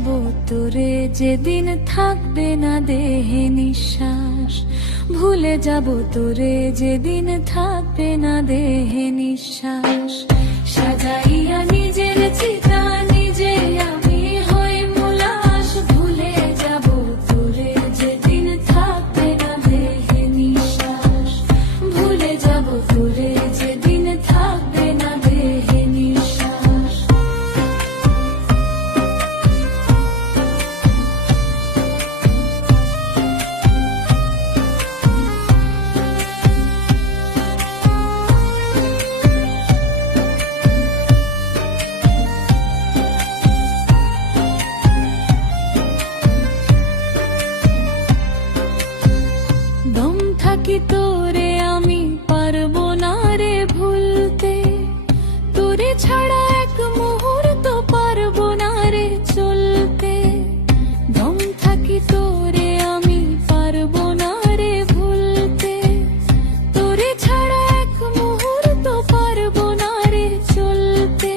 যাব তোরে যেদিন থাকবে না দেহে নিঃশ্বাস, ভুলে যাব তোরে যেদিন থাকবে না দেহে নিঃশ্বাস। সাজাইয়া নিজের চিতা নিজে আমি হই মুলাস, ভুলে যাব তোরে যেদিন থাকবে না দেহে নিঃশ্বাস, ভুলে যাব তোরে যেদিন থাকবে না দেহে নিঃশ্বাস। দম থাকি তোরে আমি পারবো না রে ভুলতে, তোরে ছাড়া এক মুহূর্ত পারবো না রে চলতে। দম থাকি তোরে আমি পারবো না রে ভুলতে, তোরে ছাড়া এক মুহূর্ত পারবো না রে চলতে।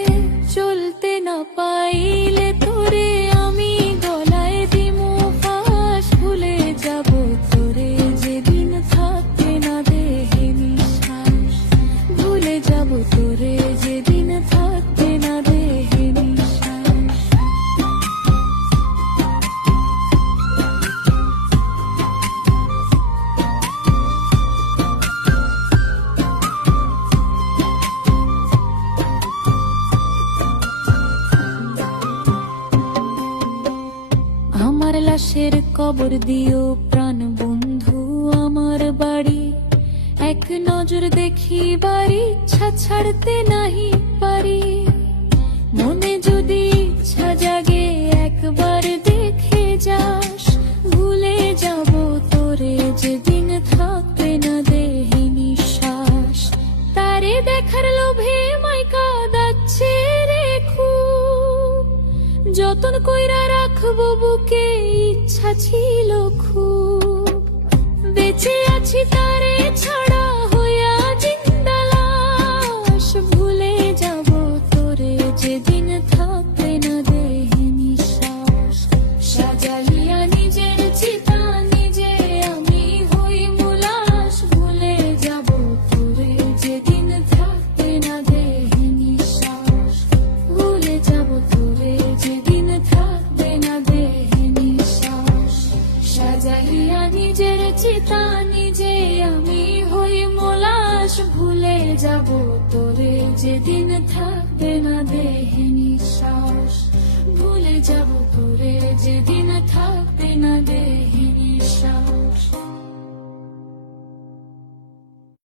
চলতে না পাইলে তোরে আমি গলায় দিমু ফাঁস, ভুলে যাব তোরে যেদিন থাকবে না দেহে নিঃশ্বাস, ভুলে যাব তোরে যেদিন থাকবে না দেহে নিঃশ্বাস। আমার লাশের কবর দিও প্রাণ বন্ধু আমার বাড়ি, এক নজর দেখিবার ইচ্ছা ছাড়তে নাহি পারি। মনে যদি ইচ্ছা জাগে একবার দেখে যাস, ভুলে যাব তোরে যেদিন থাকবে না দেহে নিঃশ্বাস। তারে দেখার লোভে মাই কাঁদাচ্ছে রে খুব, যতন কইরা রাখবো বুকে ইচ্ছা ছিল খুব। বেঁচে আছি তারে ছাড়া হইয়া জিন্দা লাশ, ভুলে যাব তোরে যেদিন থাকবে না দেহে নিঃশ্বাস। সাজাইয়া নিজের চিতা নিজে আমি হই মুলাস, ভুলে যাব তোরে যেদিন থাকবে না দেহে নিঃশ্বাস, ভুলে যাব তোরে যেদিন থাকবে না দেহে নিঃশ্বাস। সাজাইয়া নিজের চিতা নিজে আমি হই মুলাস, ভুলে যাব তোরে যেদিন থাকবে না দেহে নিঃশ্বাস, ভুলে যাব তোরে যেদিন থাকবে না দেহে